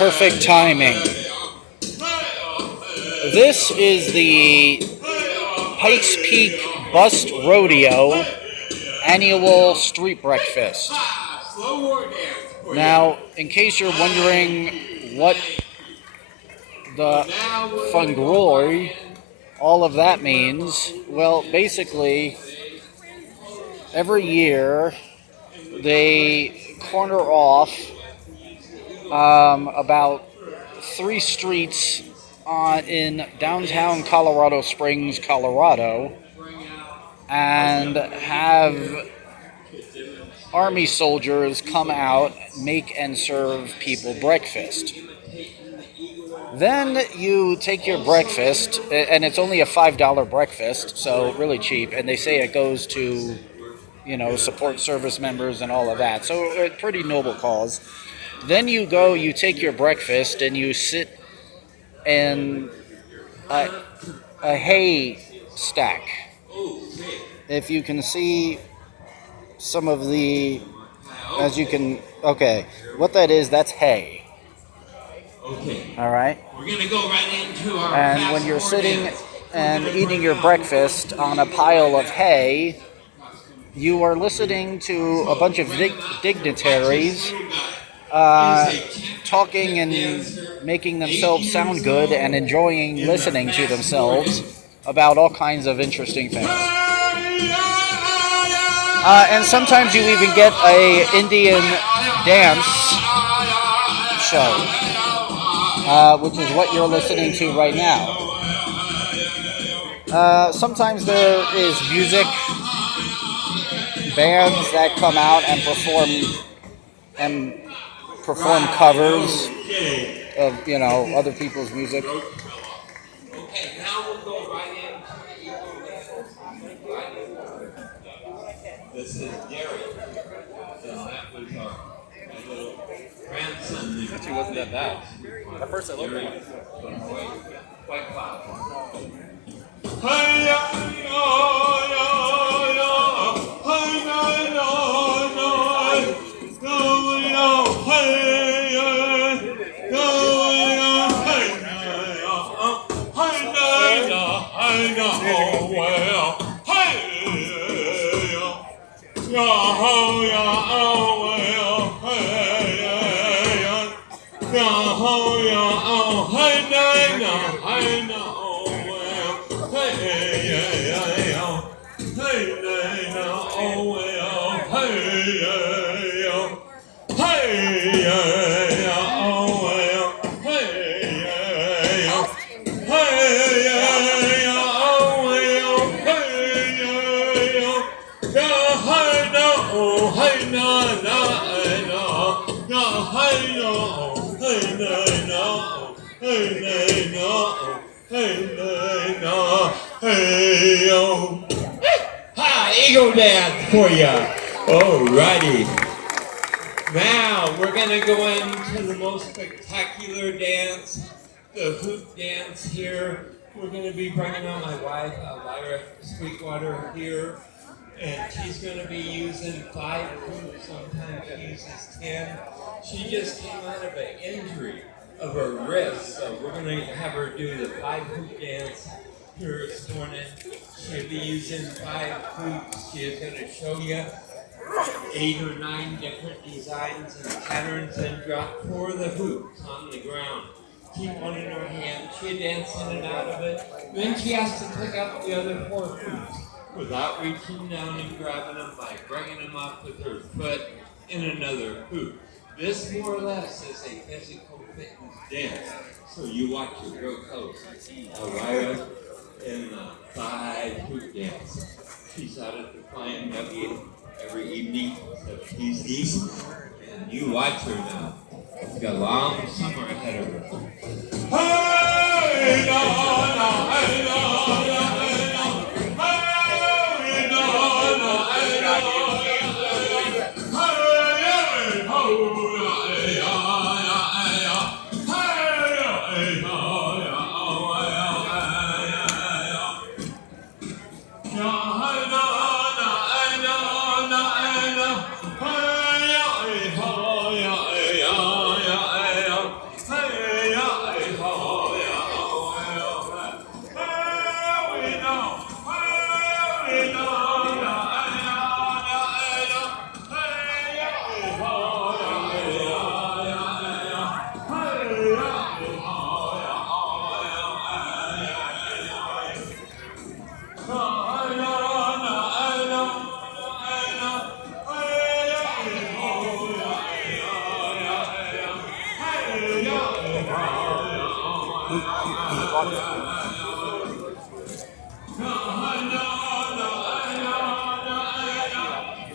perfect timing. This is the Pikes Peak Rodeo annual street breakfast. Now, in case you're wondering what the funglory, all of that means, well, basically, every year they corner off about 3 streets in downtown Colorado Springs, Colorado, and have Army soldiers come out, make and serve people breakfast. Then you take your breakfast, and it's only a $5 breakfast, so really cheap, and they say it goes to, support service members and all of that. So a pretty noble cause. Then you take your breakfast, and you sit in a hay stack. If you can see some of what that is, that's hay. Okay. All right. We're going to go right into our. And when you're sitting and eating your breakfast on a pile of hay, you are listening to a bunch of dignitaries talking and making themselves sound good and enjoying listening to themselves about all kinds of interesting things. And sometimes you even get a Indian dance show, which is what you're listening to right now. Sometimes there is music, bands that come out and perform covers of other people's music. Okay, now we'll go right into this is Gary, and that was our little grandson. Actually, wasn't that bad. At first, I loved it. Quite fast. Eagle dance for ya. Alrighty. Now we're gonna go into the most spectacular dance, the hoop dance here. We're gonna be bringing on my wife, Elvira Sweetwater here, and she's gonna be using 5 hoops. Sometimes she uses 10. She just came out of an injury of her wrist, so we're gonna have her do the 5 hoop dance here this morning. She'll be using 5 hoops. She's going to show you 8 or 9 different designs and patterns, and drop 4 of the hoops on the ground. Keep one in her hand. She'll dance in and out of it. Then she has to pick up the other 4 hoops without reaching down and grabbing them by bringing them up with her foot in another hoop. This more or less is a physical fitness dance. So you watch it real close. Elvira in the 5 hoop dance. She's out at the Flying W every evening, so she's decent. And you watch her now. She's got a long summer ahead of her. Hey, no, no, hey, no, no, hey, no. Hey, no, no, hey, no,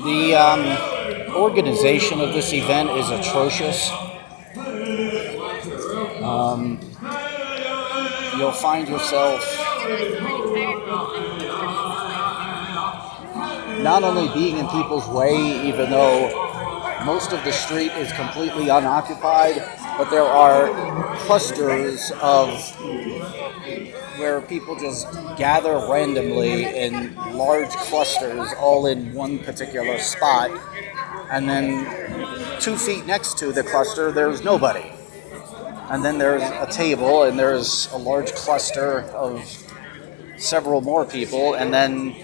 The organization of this event is atrocious. You'll find yourself not only being in people's way, even though most of the street is completely unoccupied, but there are clusters of where people just gather randomly in large clusters all in one particular spot, and then 2 feet next to the cluster there's nobody, and then there's a table and there's a large cluster of several more people, and then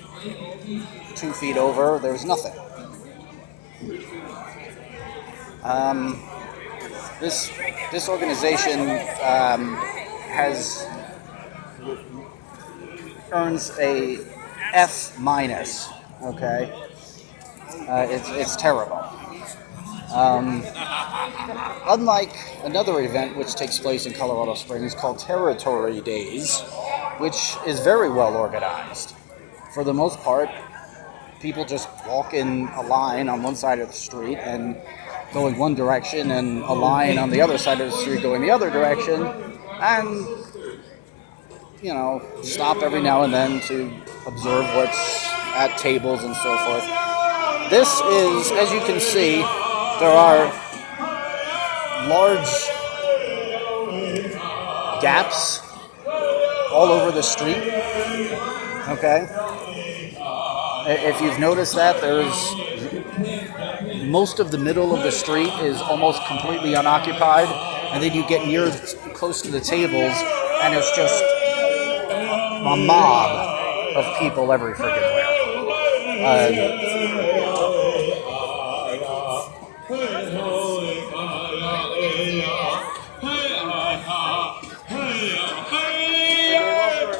2 feet over there's nothing. This organization has earns a F minus. Okay, it's terrible. Unlike another event which takes place in Colorado Springs called Territory Days, which is very well organized. For the most part, people just walk in a line on one side of the street and go in one direction, and a line on the other side of the street going the other direction, and stop every now and then to observe what's at tables and so forth. This is, as you can see, there are large gaps all over the street. Okay? If you've noticed that, there's most of the middle of the street is almost completely unoccupied, and then you get close to the tables, and it's just a mob of people every freaking where.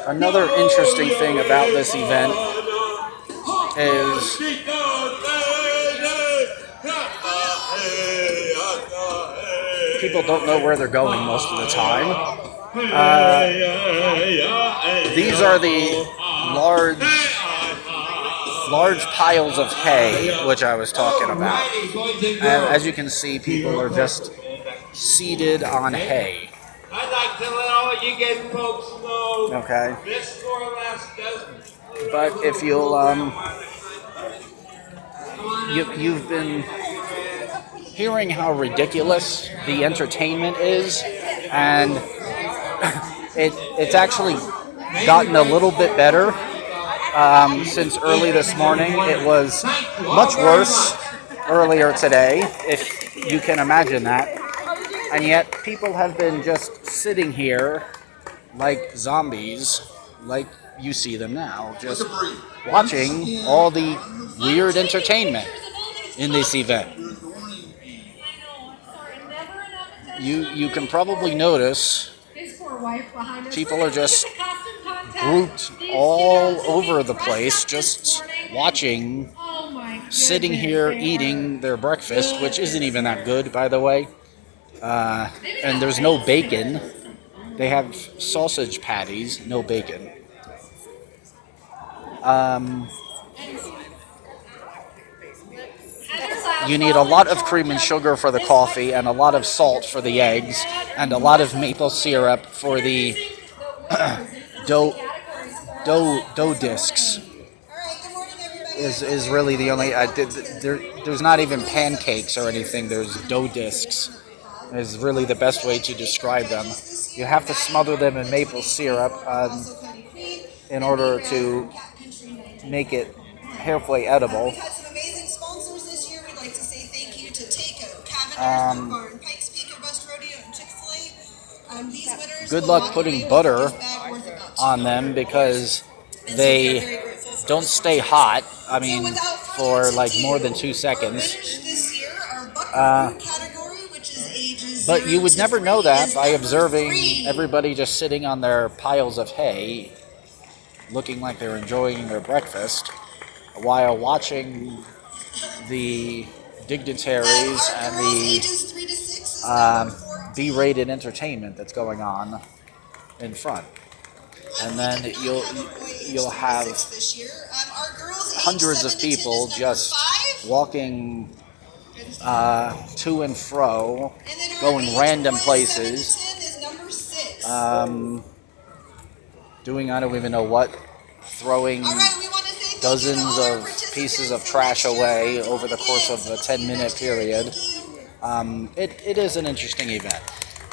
Another interesting thing about this event is people don't know where they're going most of the time. These are the large piles of hay which I was talking about. And as you can see, people are just seated on hay. I'd like to let all you good folks know. Okay. This more or less doesn't. But if you've been hearing how ridiculous the entertainment is, and it's actually gotten a little bit better since early this morning. It was much worse earlier today, if you can imagine that. And yet people have been just sitting here like zombies, like you see them now, just watching all the weird entertainment in this event. You can probably notice people are just grouped all over the place, just watching, sitting here eating their breakfast, which isn't even that good, by the way. And there's no bacon. They have sausage patties, no bacon. You need a lot of cream and sugar for the coffee, and a lot of salt for the eggs, and a lot of maple syrup for the dough discs. Is really the only. There's not even pancakes or anything. There's dough discs. Is really the best way to describe them. You have to smother them in maple syrup in order to make it halfway edible. Pikes Peak Rodeo and Chick-fil-A. Good luck putting butter on them because they don't stay hot. I mean, for like more than 2 seconds. But you would never know that by observing everybody just sitting on their piles of hay, looking like they're enjoying their breakfast, while watching the dignitaries and the B-rated entertainment that's going on in front. And then you'll have hundreds of people just walking to and fro, And then our going age random 47 to places, 10 is number 6. doing I don't even know what, throwing All right, we want to say thank you to dozens all our of participants pieces of and trash next year away we're over the doing course it. of So a we'll see you 10-minute next year. period. Thank you. It is an interesting event.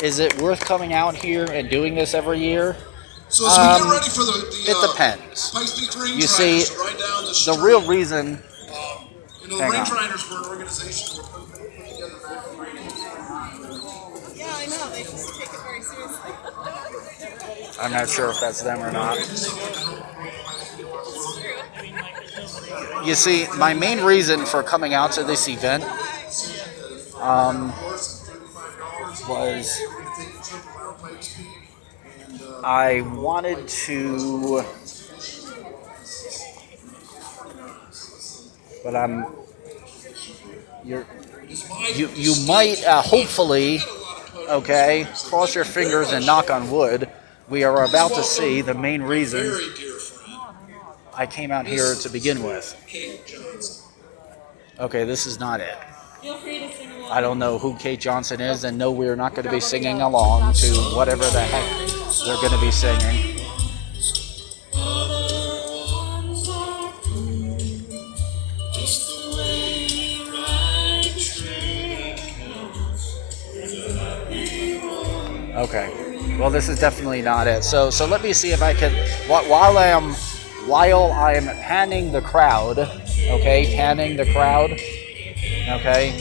Is it worth coming out here and doing this every year? So as we get ready for the It depends. Pikes Peak Range You see, Riders right down the the street. real reason. The Hang Range on. Riders were an organization that put together back in 1980s. Yeah, I know. They just take it very seriously. I'm not sure if that's them or not. You see, my main reason for coming out to this event was I wanted to, but you might hopefully, okay, cross your fingers and knock on wood. We are about to see the main reason Very dear friend, I came out here to begin with. Kate Johnson. Okay, this is not it. I don't know who Kate Johnson is, and no, we're not going to be singing along to whatever the heck they're going to be singing. Okay, well, this is definitely not it. So let me see if I can, while I am panning the crowd, okay, panning the crowd, okay.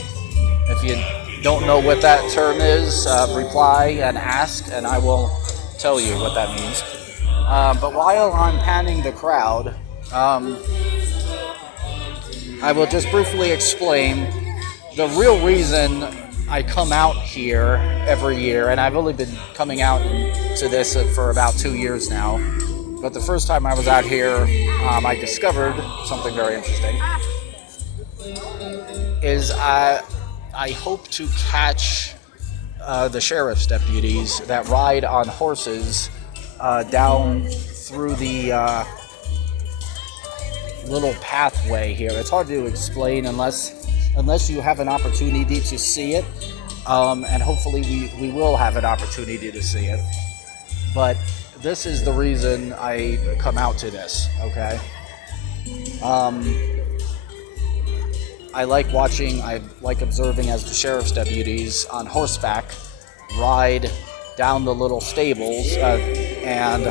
If you don't know what that term is, reply and ask, and I will tell you what that means. But while I'm panning the crowd, I will just briefly explain the real reason I come out here every year, and I've only been coming out to this for about 2 years now. But the first time I was out here, I discovered something very interesting. Is I hope to catch the sheriff's deputies that ride on horses down through the little pathway here. It's hard to explain unless you have an opportunity to see it, and hopefully we will have an opportunity to see it. But this is the reason I come out to this, okay? I like observing as the sheriff's deputies on horseback ride down the little stables, and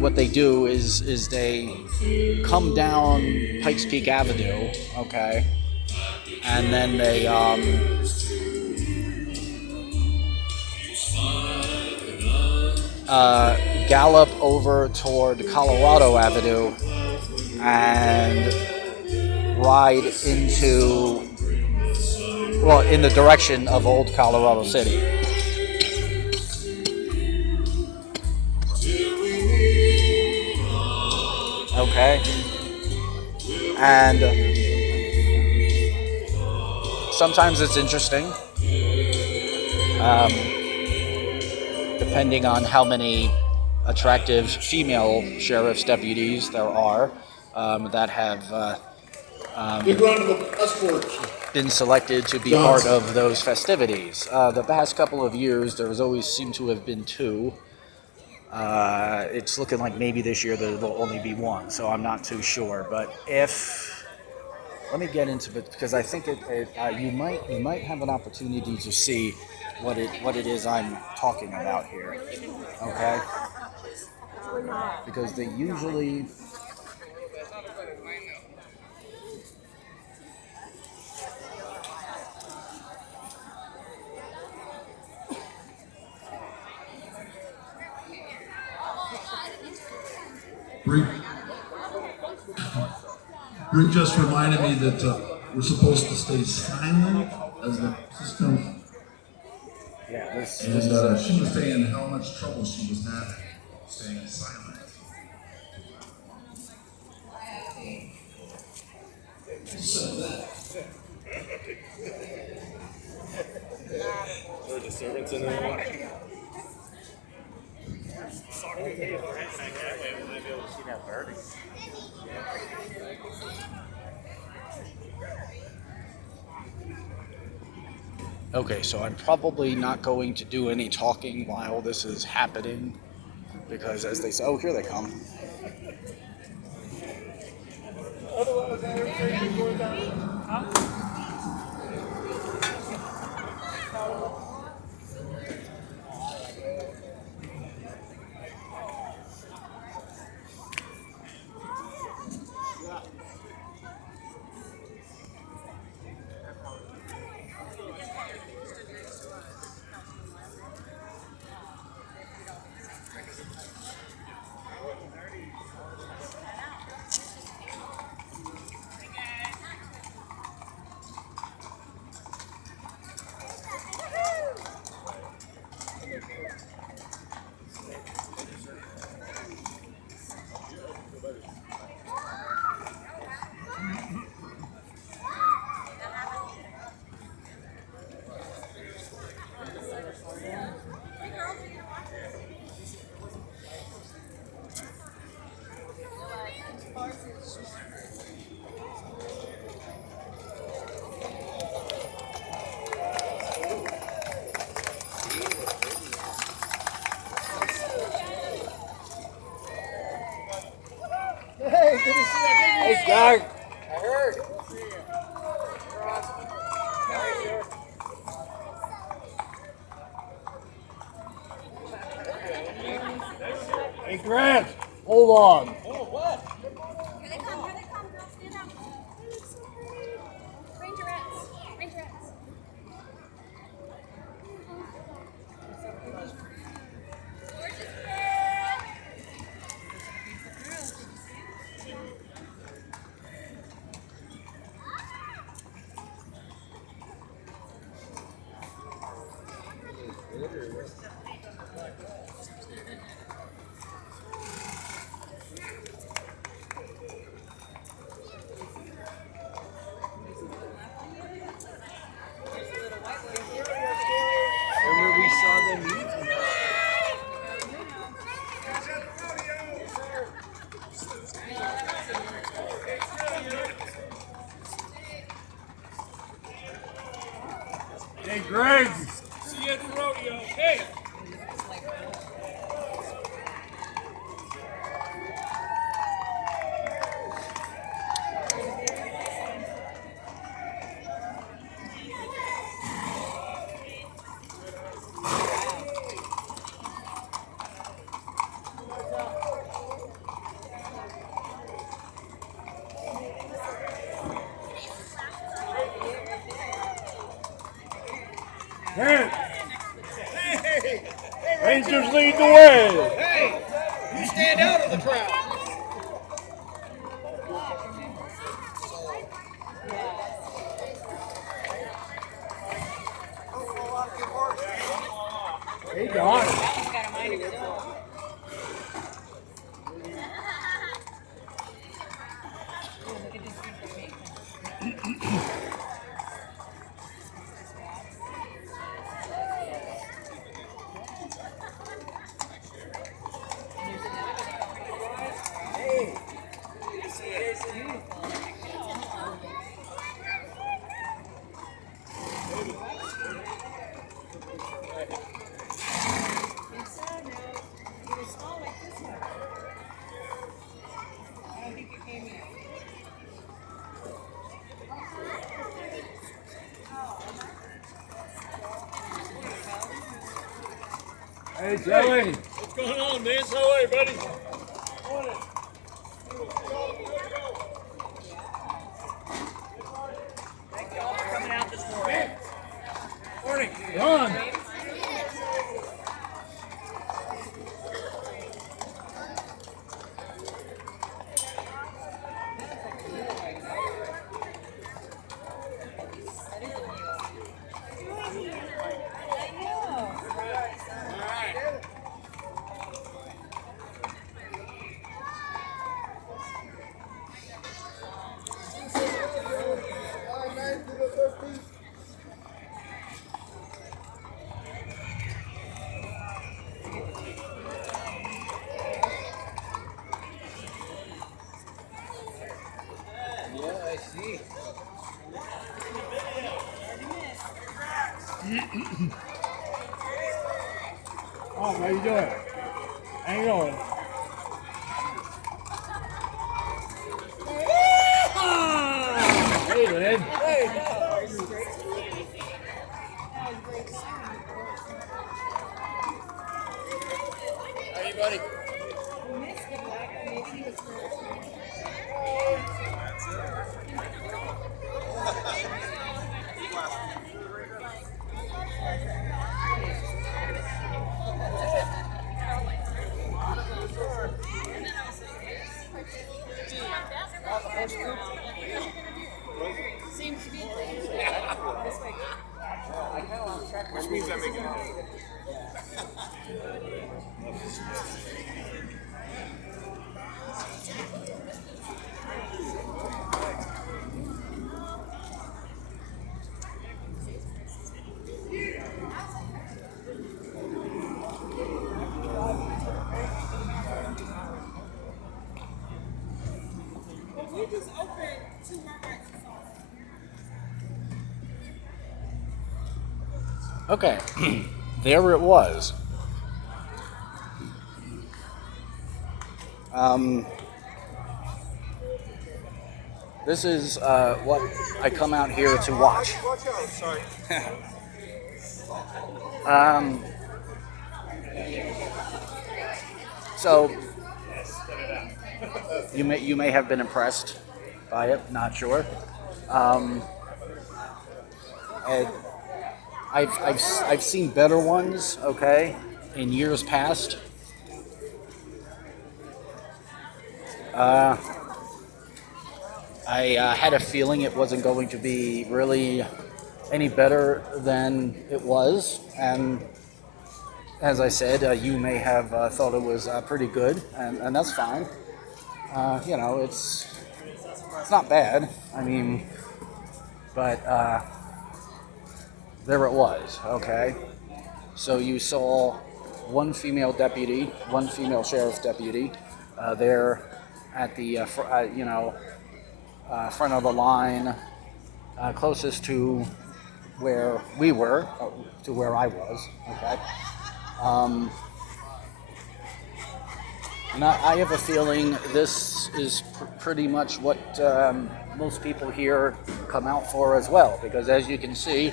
what they do is they come down Pikes Peak Avenue, okay, and then they gallop over toward Colorado Avenue and ride in the direction of Old Colorado City. Okay. And sometimes it's interesting, depending on how many attractive female sheriff's deputies there are that have Big round of applause for been selected to be part of those festivities. The past couple of years, there has always seemed to have been 2. It's looking like maybe this year there'll only be 1, so I'm not too sure. But let me get into it, because I think you might have an opportunity to see what it is I'm talking about here. Okay? Because they usually. Rick just reminded me that we're supposed to stay silent as the system. Yeah, this And is she was saying how much trouble she was having staying silent. There are disturbance in there. Okay, so I'm probably not going to do any talking while this is happening because, as they say, oh, here they come. Hey, Doug. I heard. Hey, Grant. Hold on. Here they come, girls. Stand up. They look so pretty. Rangerettes. Rangerettes. Remember we saw them meet? Hey, Greg. See you at the rodeo. Hey! Grant. Rangers lead the way. Hey, you stand out of the crowd. Hey, Doc. Hey, Joey. What's going on, man? How are you, buddy? Run. Oh, how you doing? Hang on. Hey, Lynn. Hey, buddy. Which means I'm making it. Okay, there it was. This is what I come out here to watch. So you may have been impressed by it. Not sure. And I've seen better ones. Okay, in years past. I had a feeling it wasn't going to be really any better than it was, and as I said, you may have thought it was pretty good, and that's fine. You know, it's not bad. I mean, but there it was. Okay, so you saw one female deputy, one female sheriff's deputy, there at the front of the line, closest to where we were, to where I was. Okay. And I have a feeling this is pretty much what most people here come out for as well, because as you can see,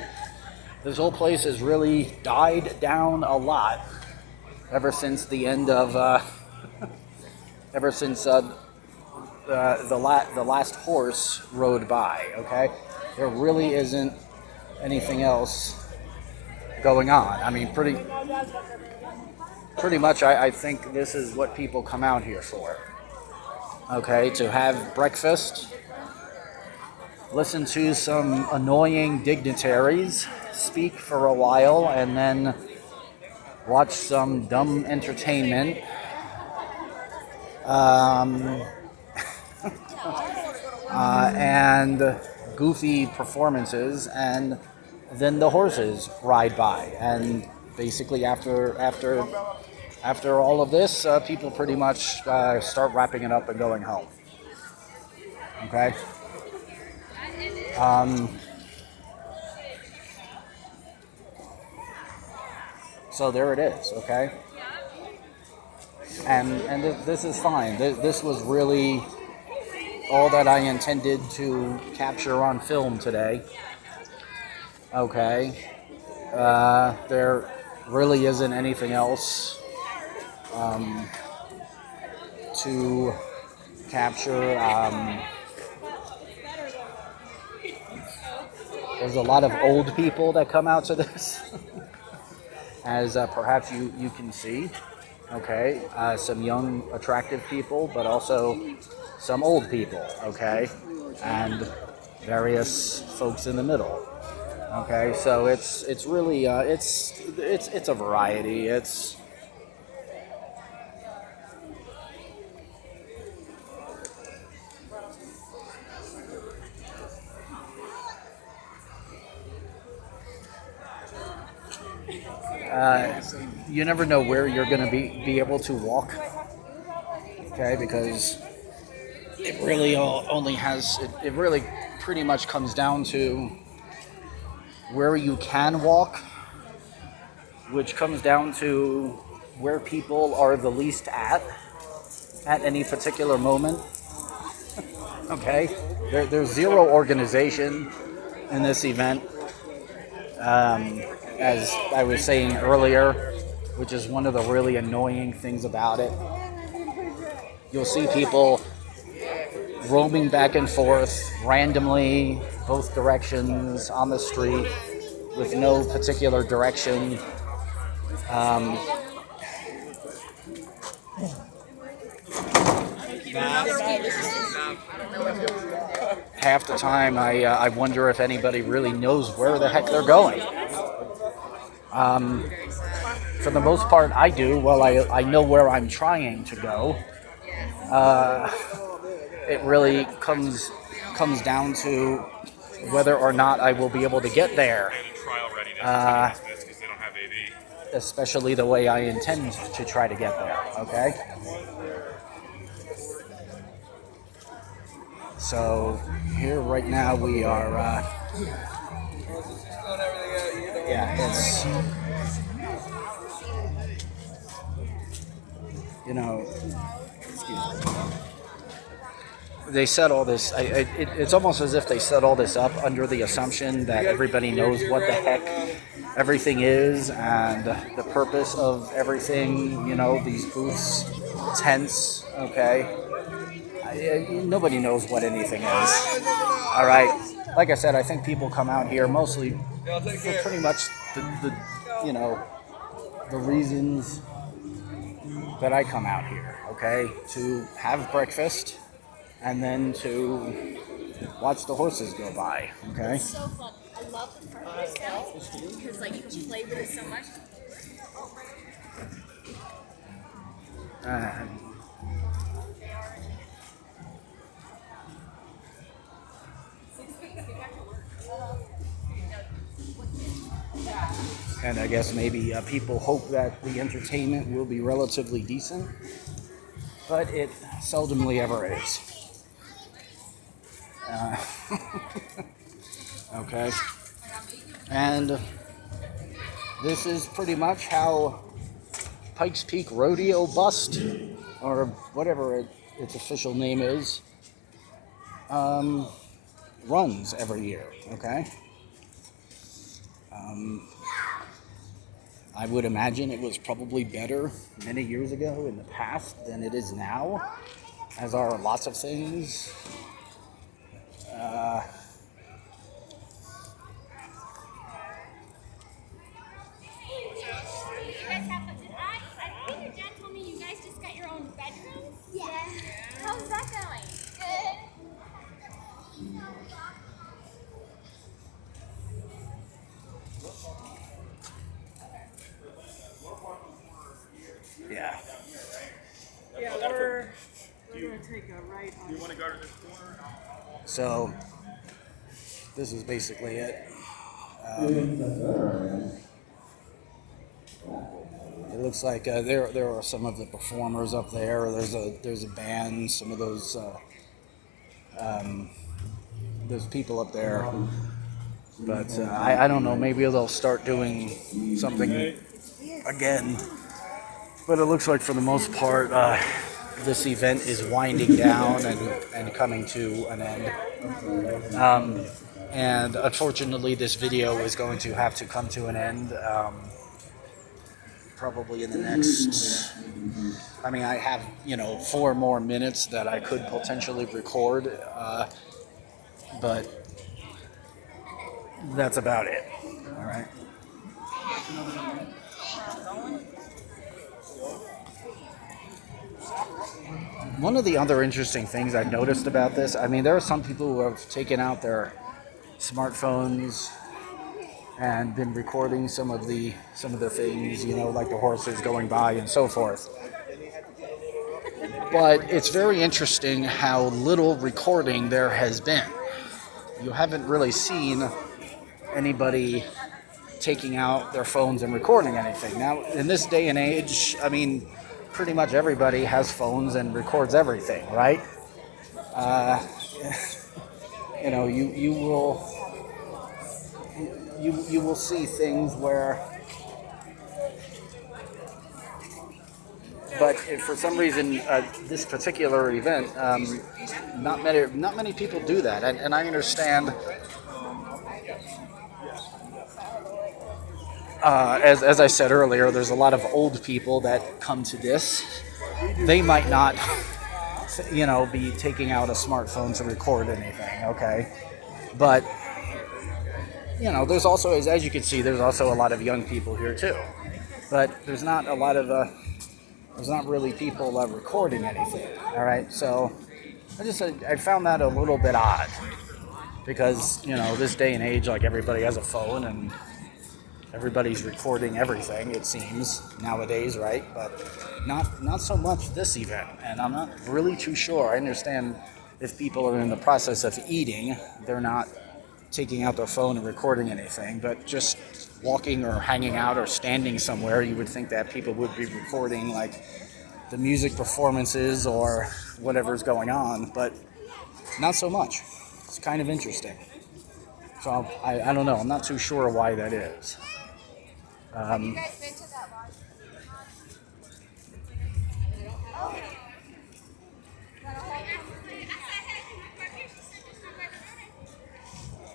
this whole place has really died down a lot ever since the end of, ever since the last horse rode by. Okay, there really isn't anything else going on. I mean, pretty much, I think this is what people come out here for. Okay, to have breakfast, listen to some annoying dignitaries speak for a while, and then watch some dumb entertainment. And goofy performances, and then the horses ride by, and basically after all of this, people pretty much start wrapping it up and going home. Okay. So there it is. Okay. And this is fine. This was really all that I intended to capture on film today. Okay. There really isn't anything else to capture. There's a lot of old people that come out to this, as perhaps you can see. Okay, some young, attractive people, but also some old people. Okay, and various folks in the middle. Okay, so it's really it's a variety. It's you never know where you're going to be able to walk. Okay, because it really only has it really pretty much comes down to where you can walk which comes down to where people are the least at any particular moment. Okay, there's zero organization in this event, as I was saying earlier, which is one of the really annoying things about it. You'll see people roaming back and forth randomly, both directions on the street, with no particular direction. Half the time, I wonder if anybody really knows where the heck they're going. For the most part, I do. Well, I know where I'm trying to go. It really comes down to whether or not I will be able to get there. Especially the way I intend to try to get there. Okay. So here right now we are. It's they set all this. It's almost as if they set all this up under the assumption that everybody knows what the heck everything is and the purpose of everything. These booths, tents. Okay, nobody knows what anything is. All right. Like I said, I think people come out here mostly for pretty much the reasons that I come out here. Okay, to have breakfast and then to watch the horses go by. Okay. It's so fun. I love the first stuff because like you can play with it so much. And I guess maybe people hope that the entertainment will be relatively decent, but it seldomly ever is. Okay. And this is pretty much how Pikes Peak Rodeo Bust, or whatever its official name is, runs every year. Okay. I would imagine it was probably better many years ago in the past than it is now, as are lots of things. I think your dad told me you guys just got your own bedrooms. Yeah. How's that going? Good. Yeah. Yeah, we're gonna take a right on. You want to go to this corner? So this is basically it. It looks like there are some of the performers up there. There's a band. Some of those people up there. But I don't know. Maybe they'll start doing something again. But it looks like for the most part, this event is winding down and coming to an end. And unfortunately, this video is going to have to come to an end. Probably in the next, I have, 4 more minutes that I could potentially record, but that's about it. All right. One of the other interesting things I've noticed about this, there are some people who have taken out their smartphones and been recording some of the things, like the horses going by and so forth. But it's very interesting how little recording there has been. You haven't really seen anybody taking out their phones and recording anything. Now, in this day and age, pretty much everybody has phones and records everything, right? You will see things where but for some reason, this particular event, not many people do that, and I understand. As I said earlier, there's a lot of old people that come to this. They might not, be taking out a smartphone to record anything, okay? But, there's also, as you can see, there's also a lot of young people here too. But there's not a lot of, there's not really people recording anything, all right? So I found that a little bit odd because, this day and age, like everybody has a phone and everybody's recording everything, it seems, nowadays, right? But not so much this event, and I'm not really too sure. I understand if people are in the process of eating, they're not taking out their phone and recording anything, but just walking or hanging out or standing somewhere, you would think that people would be recording, like, the music performances or whatever's going on, but not so much. It's kind of interesting. So I don't know, I'm not too sure why that is. Have you guys been to that lodge? Oh.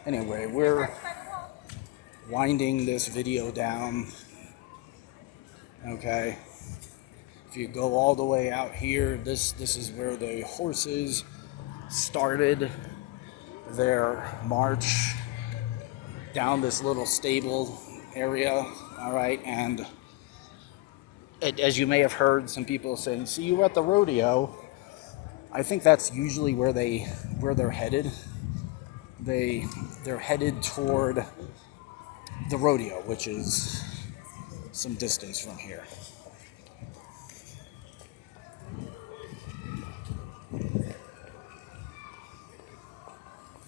Anyway, we're winding this video down. Okay. If you go all the way out here, this is where the horses started their march down this little stable area. All right, and as you may have heard some people saying, "See you at the rodeo." I think that's usually where they're headed. They're headed toward the rodeo, which is some distance from here.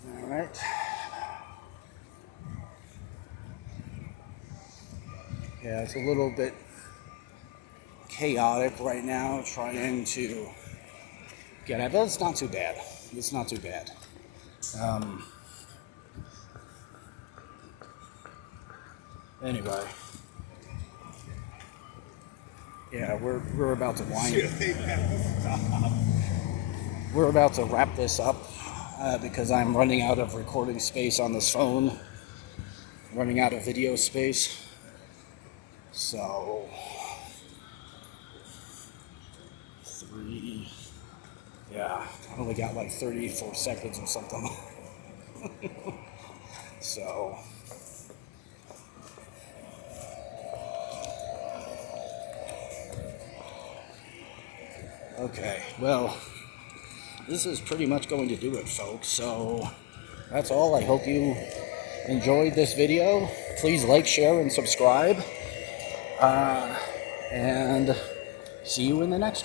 All right. Yeah, it's a little bit chaotic right now, trying to get at, but it's not too bad. It's not too bad. Anyway, yeah, we're about to wind. We're about to wrap this up because I'm running out of recording space on this phone, running out of video space. So, 3, yeah, I only got like 34 seconds or something. So, okay, well, this is pretty much going to do it, folks. So, that's all. I hope you enjoyed this video. Please like, share, and subscribe. And see you in the next one.